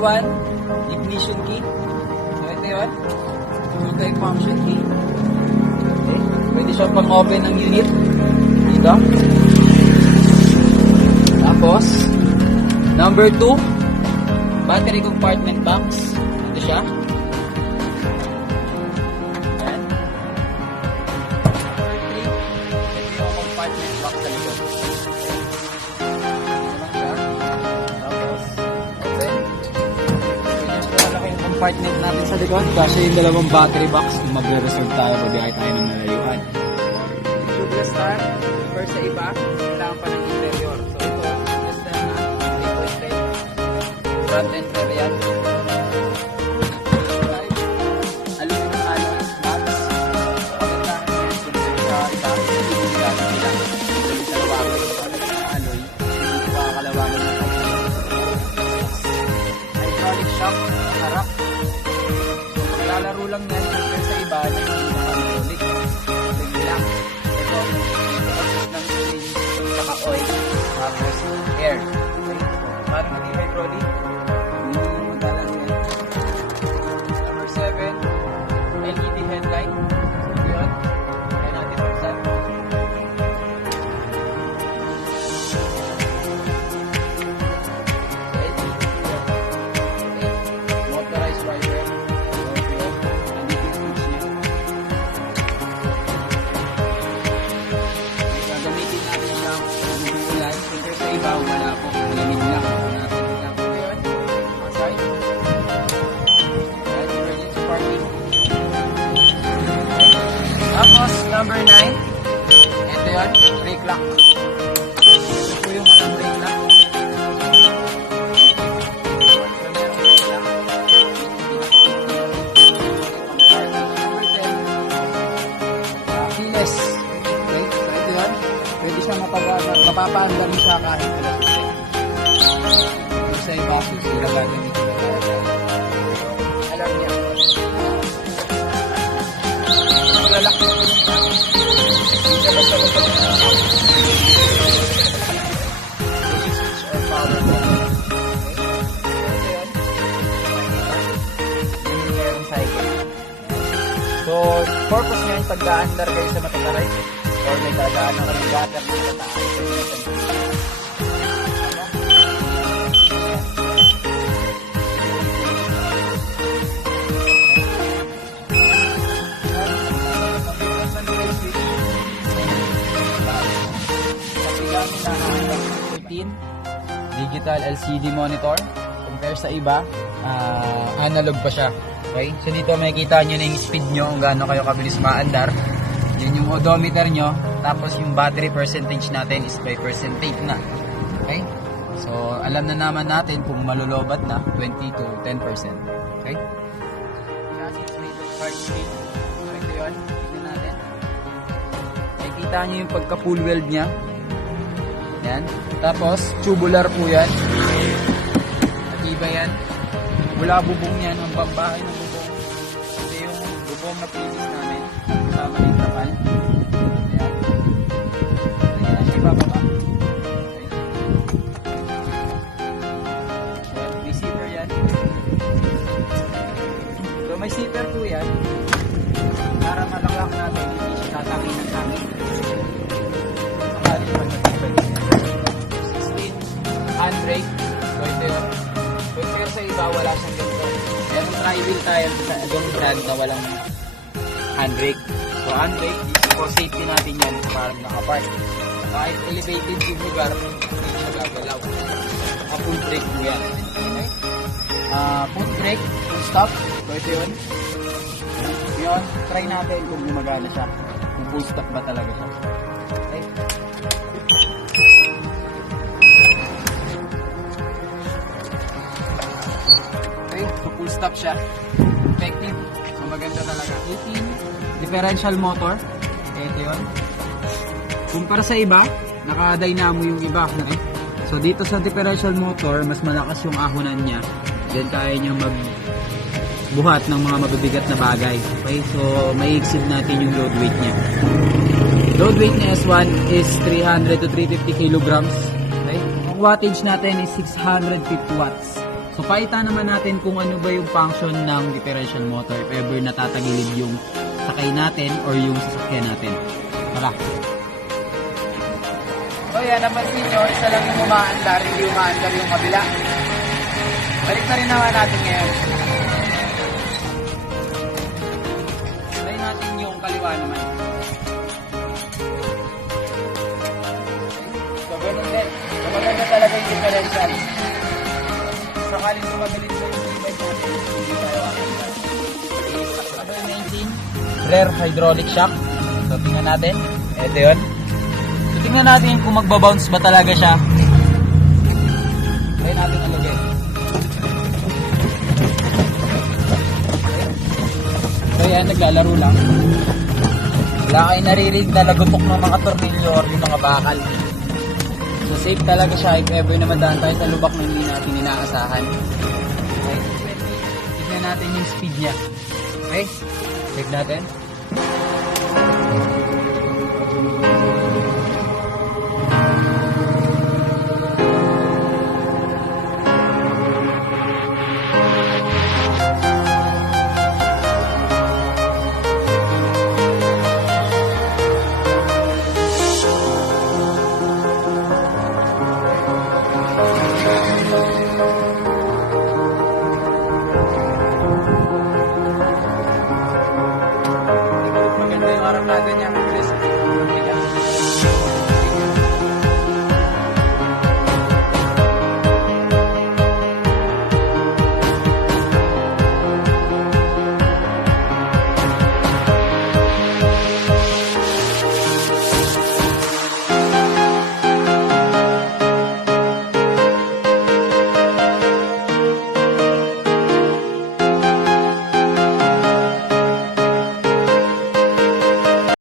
1, ignition key. So ito yun. Ito yung function key. Okay. Pwede siya pang-open ng unit. Dito. Tapos, number 2, battery compartment box. Ito siya. Ayan. Ito yung compartment box sa likod. Compartment natin sa likod kasi yung dalawang battery box kung magre-reserve tayo mabiyahe tayo ng nalayuan. Tubeless start, first sa iba, kailangan pa ng interior. So ito, just na 3.8 front and rear yan. Aluminum alloy, max. Kapit lang yan, kung sa iba, hindi natin nila. Yung kalawagan, aluminum alloy, hindi pa kalawagan na hydraulic shock, harap. Lalaro lang yan kasi sa iba na hindi naka-hydraulic. Hindi lang. Ito, ng screen, saka oil, tapos air. Okay? Paano hindi hydraulic? Hindi maglalaro yan. Number 7, LED headlight. Yun. Kaya natin pagsan. Motorized wiper. Gagamitin natin siyang ulan. Kasi sa iba, wala po. Lamig lang. Natin lang. Ngayon, outside. Ayan, emergency parking. Tapos, number 9. Ito yun, brake lock. Ito po yung walang brake lock. Keyless. Okay, so ito yun. Pwede siya mapapaandar mo siya kahit wala siya. Kung sa iba, sila gagamitin mo. Alarm niya. Lalak mo ito niya. Dito ba sa baba niya? Switch or power button. Okay. Ito yun. Linear cycle. So, purpose niya yung pagdaandar kayo sa matataray or may dadaan na kayo water na sa taas. Digital LCD monitor. Compare sa iba, analog pa siya. Okay? So dito makikita nyo na yung speed nyo kung gaano kayo kabilis maandar. Yun yung odometer nyo. Tapos yung battery percentage natin is by percentage na. Okay? So alam na naman natin kung malulobat na 20 to 10%. Okay? Hard screen. So ito yun. Tignan natin. Makikita nyo yung pagka full weld nya. Yan. Tapos tubular po yan. Iba yan. Wala bubong yan, ang pambahay ng bubong. Ito yung bubong na pinis namin. Kasama ng trapal. Ayan. Ayan na siya ibababa. Ayan, may zipper yan. So may zipper po yan. Para malaklak natin, hindi siya tatangin ng hangin. Makalit pa na 16 handbrake. So ito yun. Pero sa iba, wala siyang ganito. Pero tri-wheel tayo sa ibang brand na walang handbrake. So handbrake, dito po safety natin yan para nakapark. Kahit elevated yung lugar, hindi siya gagalaw. Full brake po yan. Okay? Full brake, full stop. So ito yun. Yun, try natin kung gumagana siya. Kung full stop ba talaga siya. Okay? So full stop siya. Effective. So maganda talaga. 18 differential motor. Ito yun. Kumpara sa iba, naka-dynamo yung iba. Okay? So dito sa differential motor, mas malakas yung ahonan niya. Then kaya niya magbuhat ng mga mabibigat na bagay. Okay? So mai-exceed natin yung load weight niya. Load weight niya S1 is 300 to 350 kilograms. Okay? Ang wattage natin is 650 watts. So So, paita naman natin kung ano ba yung function ng differential motor if ever natatagilid yung sakay natin or yung sasakyan natin. Tara. So yan, napansin nyo, isa lang yung umaandar, hindi umaandar yung kabila. Balik na rin naman natin ngayon. Try natin yung kaliwa naman. So ganun din. So maganda talaga yung differential. Sakaling sumabilis na yung e-bike natin, hindi tayo aandar. Number 19, rear hydraulic shock. So, tingnan natin. Ito yun. So, tingnan natin kung magbabounce ba talaga siya. Try natin alugin. So, yan, naglalaro lang. Wala kayo naririnig na lagutok ng mga tornilyo or yung mga bakal. So, safe talaga siya if ever na madaan tayo sa lubak na hindi natin inaasahan. Okay. Tignan natin yung speed niya. Okay? Check natin. Maganda yung arangkada niya.